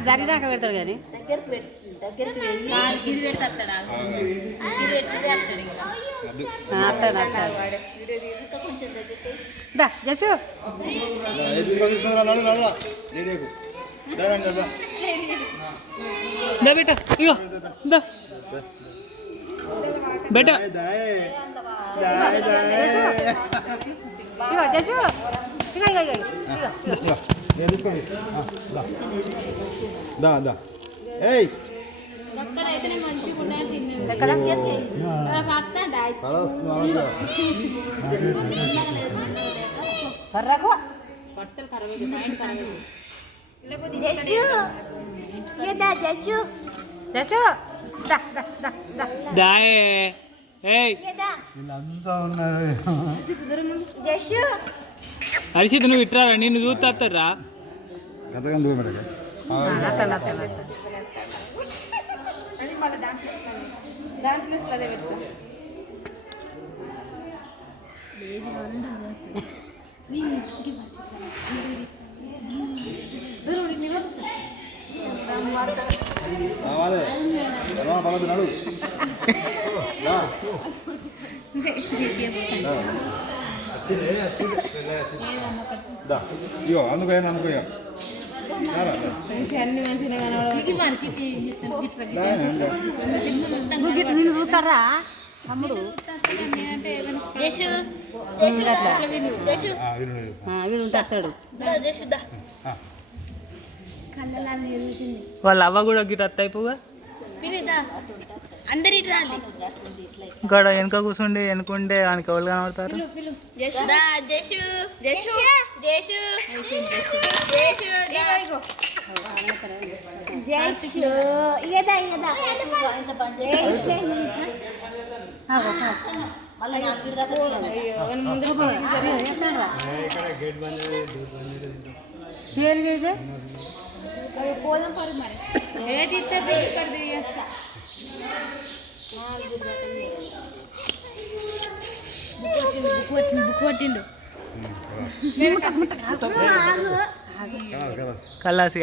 జరిగినాక పెడతాడు కానీ జసు బేటా ఇగో బేటా ఇగో జసు ఇగో ఇగో ఇగో ఇగో దా దా ఏయ్ హర్షిత్ నువ్వు ఇట్రారా నిన్ను చూస్తారా నడు ఇగో అందుకో అందుకో చూస్తారా తమ్ముడు వీడు ఉంటాడు వాళ్ళ అవ్వ కూడా గిట్ అత్త అయిపోగా ఇక్కడ వెనక కూర్చుండి వెనుకుంటే ఆయనకి ఎవరు కనబడతారు పోదాం పరు మరి ఏది ఇస్తే ఇక్కడ తీయచ్చు బుక్ పట్టిండు కల్లాసి